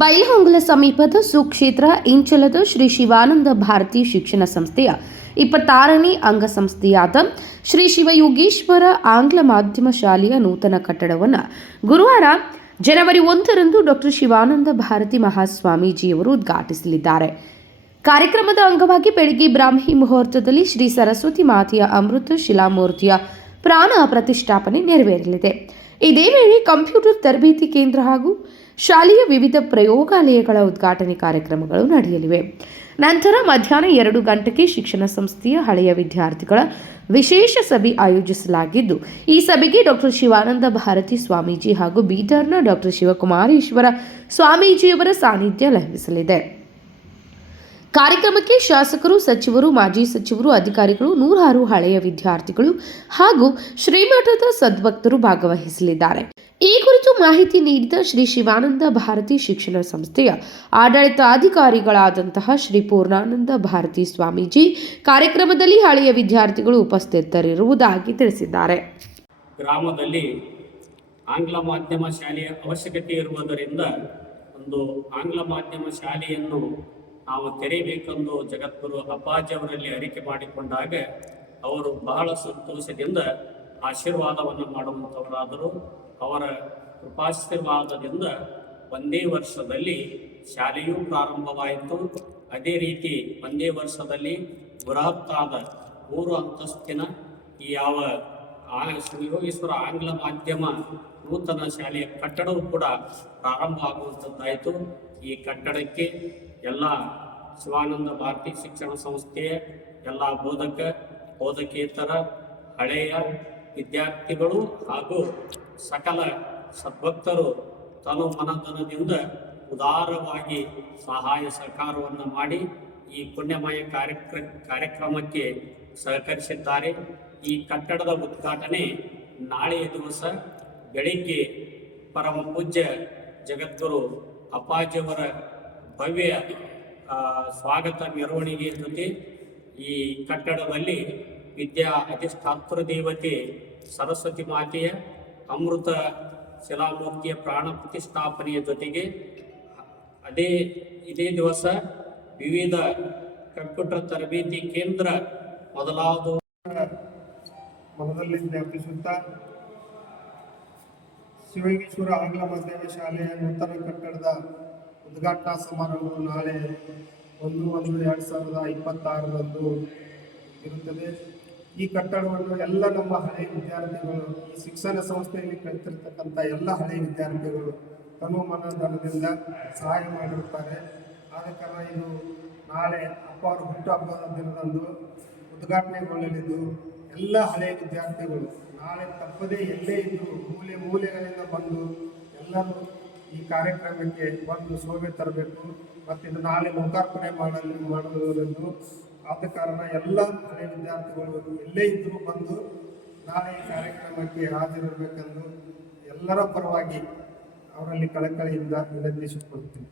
ಬೈಲಹೊಂಗಲ ಸಮೀಪದ ಸುಕ್ಷೇತ್ರ ಇಂಚಲದ ಶ್ರೀ ಶಿವಾನಂದ ಭಾರತಿ ಶಿಕ್ಷಣ ಸಂಸ್ಥೆಯ ಇಪ್ಪತ್ತಾರನೇ ಅಂಗಸಂಸ್ಥೆಯಾದ ಶ್ರೀ ಶಿವಯೋಗೀಶ್ವರ ಆಂಗ್ಲ ಮಾಧ್ಯಮ ಶಾಲೆಯ ನೂತನ ಕಟ್ಟಡವನ್ನು ಗುರುವಾರ ಜನವರಿ ಒಂದರಂದು ಡಾಕ್ಟರ್ ಶಿವಾನಂದ ಭಾರತಿ ಮಹಾಸ್ವಾಮೀಜಿಯವರು ಉದ್ಘಾಟಿಸಲಿದ್ದಾರೆ. ಕಾರ್ಯಕ್ರಮದ ಅಂಗವಾಗಿ ಬೆಳಗ್ಗೆ ಬ್ರಾಹ್ಮಿ ಮುಹೂರ್ತದಲ್ಲಿ ಶ್ರೀ ಸರಸ್ವತಿ ಮಾತೆಯ ಅಮೃತ ಶಿಲಾಮೂರ್ತಿಯ ಪ್ರಾಣ ಪ್ರತಿಷ್ಠಾಪನೆ ನೆರವೇರಲಿದೆ. ಇದೇ ವೇಳೆ ಕಂಪ್ಯೂಟರ್ ತರಬೇತಿ ಕೇಂದ್ರ ಹಾಗೂ ಶಾಲೆಯ ವಿವಿಧ ಪ್ರಯೋಗಾಲಯಗಳ ಉದ್ಘಾಟನೆ ಕಾರ್ಯಕ್ರಮಗಳು ನಡೆಯಲಿವೆ. ನಂತರ ಮಧ್ಯಾಹ್ನ ಎರಡು ಗಂಟೆಗೆ ಶಿಕ್ಷಣ ಸಂಸ್ಥೆಯ ಹಳೆಯ ವಿದ್ಯಾರ್ಥಿಗಳ ವಿಶೇಷ ಸಭೆ ಆಯೋಜಿಸಲಾಗಿದ್ದು, ಈ ಸಭೆಗೆ ಡಾಕ್ಟರ್ ಶಿವಾನಂದ ಭಾರತಿ ಸ್ವಾಮೀಜಿ ಹಾಗೂ ಬೀದರ್ನ ಡಾಕ್ಟರ್ ಶಿವಕುಮಾರೇಶ್ವರ ಸ್ವಾಮೀಜಿಯವರ ಸಾನ್ನಿಧ್ಯ ಲಭಿಸಲಿದೆ. ಕಾರ್ಯಕ್ರಮಕ್ಕೆ ಶಾಸಕರು, ಸಚಿವರು, ಮಾಜಿ ಸಚಿವರು, ಅಧಿಕಾರಿಗಳು, ನೂರಾರು ಹಳೆಯ ವಿದ್ಯಾರ್ಥಿಗಳು ಹಾಗೂ ಶ್ರೀಮಠದ ಸದ್ಭಕ್ತರು ಭಾಗವಹಿಸಲಿದ್ದಾರೆ. ಈ ಕುರಿತು ಮಾಹಿತಿ ನೀಡಿದ ಶ್ರೀ ಶಿವಾನಂದ ಭಾರತಿ ಶಿಕ್ಷಣ ಸಂಸ್ಥೆಯ ಆಡಳಿತಾಧಿಕಾರಿಗಳಾದಂತಹ ಶ್ರೀ ಪೂರ್ಣಾನಂದ ಭಾರತಿ ಸ್ವಾಮೀಜಿ ಕಾರ್ಯಕ್ರಮದಲ್ಲಿ ಹಳೆಯ ವಿದ್ಯಾರ್ಥಿಗಳು ಉಪಸ್ಥಿತರಿರುವುದಾಗಿ ತಿಳಿಸಿದ್ದಾರೆ. ಗ್ರಾಮದಲ್ಲಿ ಆಂಗ್ಲ ಮಾಧ್ಯಮ ಶಾಲೆಯ ಅವಶ್ಯಕತೆ ಇರುವುದರಿಂದ ಒಂದು ಆಂಗ್ಲ ಮಾಧ್ಯಮ ಶಾಲೆಯನ್ನು ನಾವು ತೆರೆಯಬೇಕೆಂದು ಜಗದ್ಗುರು ಅಪ್ಪಾಜಿ ಅವರಲ್ಲಿ ಅರಿಕೆ ಮಾಡಿಕೊಂಡಾಗ ಅವರು ಬಹಳ ಸಂತೋಷದಿಂದ ಆಶೀರ್ವಾದವನ್ನು ಮಾಡುವಂಥವರಾದರು. ಅವರ ಕೃಪಾಶೀರ್ವಾದದಿಂದ ಒಂದೇ ವರ್ಷದಲ್ಲಿ ಶಾಲೆಯೂ ಪ್ರಾರಂಭವಾಯಿತು. ಅದೇ ರೀತಿ ಒಂದೇ ವರ್ಷದಲ್ಲಿ ಬೃಹತ್ತಾದ ಮೂರು ಅಂತಸ್ತಿನ ಈ ಯಾವ ಆ ಯೋಗೇಶ್ವರ ಆಂಗ್ಲ ಮಾಧ್ಯಮ ನೂತನ ಶಾಲೆಯ ಕಟ್ಟಡವು ಕೂಡ ಪ್ರಾರಂಭ ಆಗುವಂಥದ್ದಾಯಿತು ಈ ಕಟ್ಟಡಕ್ಕೆ ಎಲ್ಲ ಶಿವಾನಂದ ಭಾರತಿ ಶಿಕ್ಷಣ ಸಂಸ್ಥೆಯ ಎಲ್ಲ ಬೋಧಕ, ಬೋಧಕೇತರ, ಹಳೆಯ ವಿದ್ಯಾರ್ಥಿಗಳು ಹಾಗೂ ಸಕಲ ಸದ್ಭಕ್ತರು ತನು ಮನಧನದಿಂದ ಉದಾರವಾಗಿ ಸಹಾಯ ಸಹಕಾರವನ್ನು ಮಾಡಿ ಈ ಪುಣ್ಯಮಯ ಕಾರ್ಯಕ್ರ, ಕಾರ್ಯಕ್ರಮಕ್ಕೆ ಸಹಕರಿಸಿದ್ದಾರೆ. ಈ ಕಟ್ಟಡದ ಉದ್ಘಾಟನೆ ನಾಳೆಯ ದಿವಸ ಬೆಳಿಗ್ಗೆ ಪರಮ ಪೂಜ್ಯ ಜಗದ್ಗುರು ಅಪ್ಪಾಜಿಯವರ ಭವ್ಯ ಸ್ವಾಗತ ಮೆರವಣಿಗೆ ಜೊತೆ ಈ ಕಟ್ಟಡದಲ್ಲಿ ವಿದ್ಯಾ ಅಧಿಷ್ಠಾತೃ ದೇವತೆ ಸರಸ್ವತಿ ಮಾತೆಯ ಅಮೃತ ಶಿಲಾಮೂರ್ತಿಯ ಪ್ರಾಣ ಪ್ರತಿಷ್ಠಾಪನೆಯ ಜೊತೆಗೆ ಅದೇ ಇದೇ ದಿವಸ ವಿವಿಧ ಕಂಪ್ಯೂಟರ್ ತರಬೇತಿ ಕೇಂದ್ರ ಮೊದಲಾದ ಮನದಲ್ಲಿ ಜ್ಞಾಪಿಸುತ್ತಾ ಶಿವಗೇಶ್ವರ ಆಂಗ್ಲ ಮಾಧ್ಯಮ ಶಾಲೆಯ ನೂತನ ಕಟ್ಟಡದ ಉದ್ಘಾಟನಾ ಸಮಾರಂಭವು ನಾಳೆ ಒಂದು ಒಂದು ಎರಡು ಸಾವಿರದ ಇಪ್ಪತ್ತಾರರಂದು ಇರುತ್ತದೆ. ಈ ಕಟ್ಟಡವನ್ನು ಎಲ್ಲ ನಮ್ಮ ಹಳೆಯ ವಿದ್ಯಾರ್ಥಿಗಳು, ಈ ಶಿಕ್ಷಣ ಸಂಸ್ಥೆಯಲ್ಲಿ ಕಲಿತಿರ್ತಕ್ಕಂಥ ಎಲ್ಲ ಹಳೆಯ ವಿದ್ಯಾರ್ಥಿಗಳು ತನು ಮನ ಸಹಾಯ ಮಾಡಿರುತ್ತಾರೆ. ಆದ ಕಾರಣ ಇದು ನಾಳೆ ಅಪ್ಪ ಅವರು ಹುಟ್ಟುಹಬ್ಬದ ದಿನದಂದು ಉದ್ಘಾಟನೆಗೊಳ್ಳಲಿದ್ದು ಎಲ್ಲ ಹಳೆಯ ವಿದ್ಯಾರ್ಥಿಗಳು, ನಾಳೆ ತಪ್ಪದೇ ಎಲ್ಲೇ ಇದ್ದು ಮೂಲೆ ಮೂಲೆಗಳಿಂದ ಬಂದು ಎಲ್ಲರೂ ಈ ಕಾರ್ಯಕ್ರಮಕ್ಕೆ ಬಂದು ಶೋಭೆ ತರಬೇಕು. ಮತ್ತು ಇದು ನಾಳೆ ಲೋಕಾರ್ಪಣೆ ಮಾಡಲು ಮಾಡುವುದೆಂದು ಆದ ಕಾರಣ ಎಲ್ಲ ಹಳೆ ವಿದ್ಯಾರ್ಥಿಗಳು ಎಲ್ಲೇ ಇದ್ದರೂ ಬಂದು ನಾಳೆ ಈ ಕಾರ್ಯಕ್ರಮಕ್ಕೆ ಹಾಜರಿರಬೇಕೆಂದು ಎಲ್ಲರ ಪರವಾಗಿ ಅವರಲ್ಲಿ ಕಳಕಳಿಯಿಂದ ವಿನಂತಿಸಿಕೊಳ್ತೀನಿ